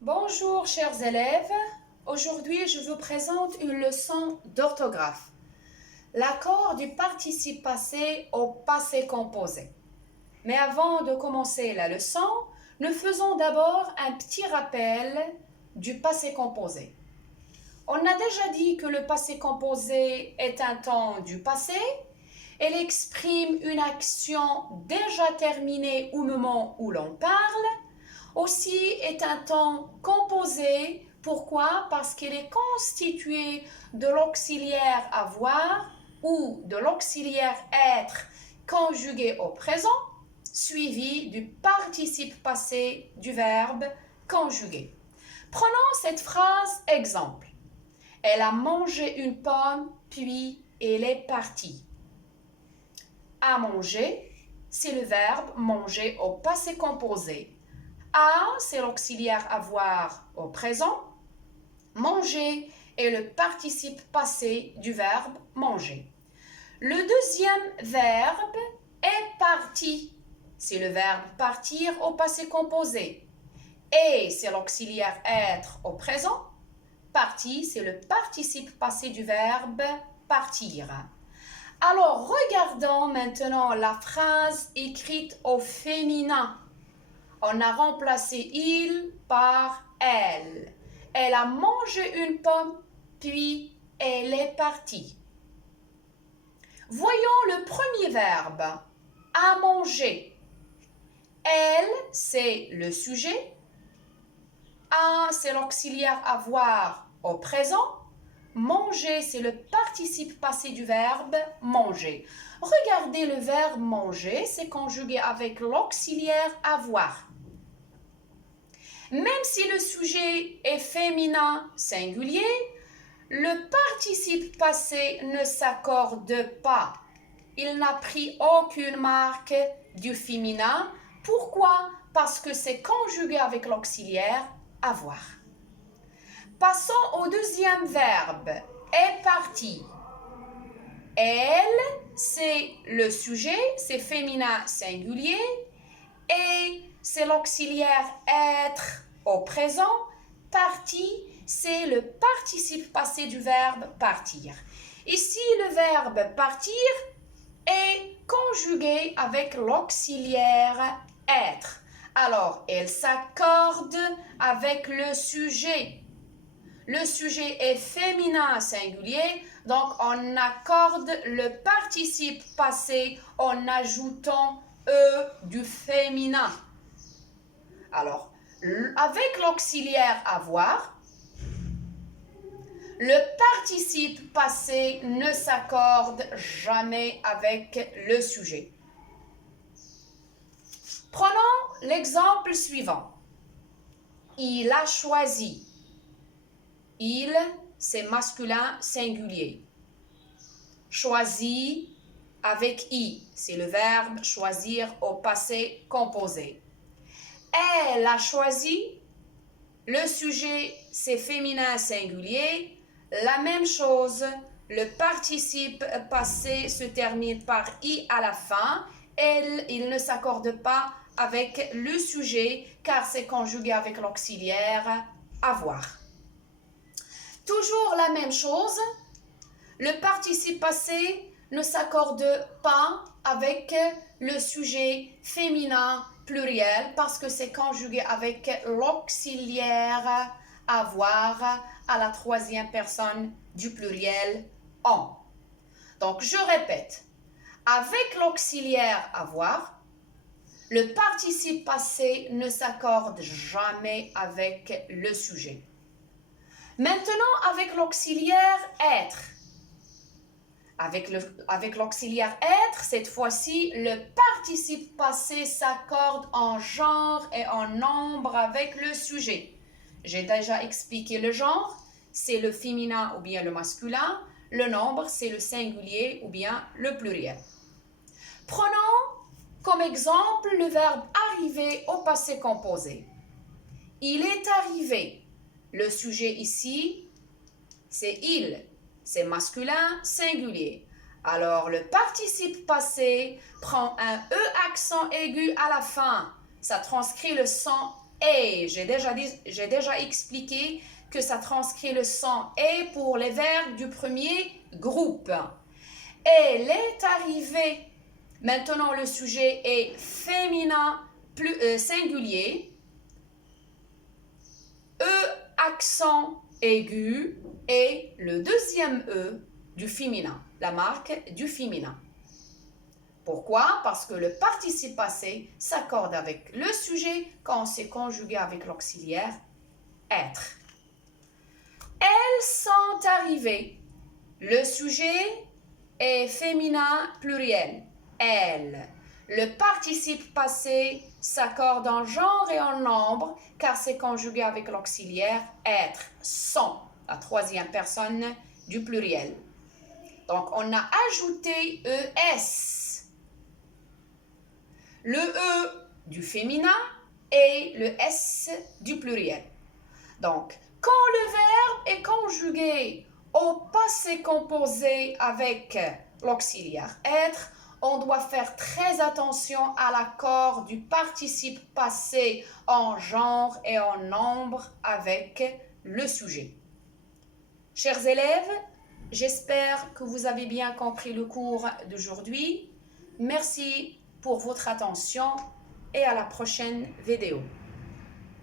Bonjour chers élèves, aujourd'hui je vous présente une leçon d'orthographe. L'accord du participe passé au passé composé. Mais avant de commencer la leçon, nous faisons d'abord un petit rappel du passé composé. On a déjà dit que le passé composé est un temps du passé. Elle exprime une action déjà terminée au moment où l'on parle. Aussi est un temps composé. Pourquoi? Parce qu'il est constitué de l'auxiliaire avoir ou de l'auxiliaire être conjugué au présent, suivi du participe passé du verbe conjugué. Prenons cette phrase exemple. Elle a mangé une pomme, puis elle est partie. À manger, c'est le verbe manger au passé composé. À, c'est l'auxiliaire avoir au présent. Manger est le participe passé du verbe manger. Le deuxième verbe est parti. C'est le verbe partir au passé composé. Et, c'est l'auxiliaire être au présent. Parti, c'est le participe passé du verbe partir. Alors, regardons maintenant la phrase écrite au féminin. On a remplacé il par elle. Elle a mangé une pomme, puis elle est partie. Voyons le premier verbe, à manger. Elle, c'est le sujet. À, c'est l'auxiliaire avoir au présent. Manger, c'est le participe passé du verbe manger. Regardez le verbe manger, c'est conjugué avec l'auxiliaire avoir. Même si le sujet est féminin singulier, le participe passé ne s'accorde pas. Il n'a pris aucune marque du féminin. Pourquoi? Parce que c'est conjugué avec l'auxiliaire avoir. Passons au deuxième verbe, est parti. Elle, c'est le sujet, c'est féminin singulier, et c'est l'auxiliaire être au présent. Parti, c'est le participe passé du verbe partir. Ici, le verbe partir est conjugué avec l'auxiliaire être. Alors, elle s'accorde avec le sujet. Le sujet est féminin singulier, donc on accorde le participe passé en ajoutant E du féminin. Alors, avec l'auxiliaire avoir, le participe passé ne s'accorde jamais avec le sujet. Prenons l'exemple suivant. Il a choisi. Il, c'est masculin singulier. Choisi avec I, c'est le verbe choisir au passé composé. Elle a choisi. Le sujet, c'est féminin singulier. La même chose, le participe passé se termine par I à la fin. Elle, il ne s'accorde pas avec le sujet car c'est conjugué avec l'auxiliaire avoir. Toujours la même chose, le participe passé ne s'accorde pas avec le sujet féminin pluriel parce que c'est conjugué avec l'auxiliaire avoir à la troisième personne du pluriel on. Donc, je répète, avec l'auxiliaire avoir, le participe passé ne s'accorde jamais avec le sujet. Maintenant, avec l'auxiliaire être. Avec l'auxiliaire être, cette fois-ci, le participe passé s'accorde en genre et en nombre avec le sujet. J'ai déjà expliqué le genre, c'est le féminin ou bien le masculin. Le nombre, c'est le singulier ou bien le pluriel. Prenons comme exemple le verbe arriver au passé composé. Il est arrivé. Le sujet ici, c'est il. C'est masculin singulier. Alors, le participe passé prend un E accent aigu à la fin. Ça transcrit le son et. J'ai déjà expliqué que ça transcrit le son et pour les verbes du premier groupe. Elle est arrivée. Maintenant, le sujet est féminin singulier. E, accent aigu, et le deuxième E du féminin, la marque du féminin. Pourquoi? Parce que le participe passé s'accorde avec le sujet quand c'est conjugué avec l'auxiliaire être. Elles sont arrivées. Le sujet est féminin pluriel. Elles. Le participe passé s'accorde en genre et en nombre car c'est conjugué avec l'auxiliaire être. Sont, la troisième personne du pluriel. Donc, on a ajouté ES. Le E du féminin et le S du pluriel. Donc, quand le verbe est conjugué au passé composé avec l'auxiliaire être, on doit faire très attention à l'accord du participe passé en genre et en nombre avec le sujet. Chers élèves, j'espère que vous avez bien compris le cours d'aujourd'hui. Merci pour votre attention et à la prochaine vidéo.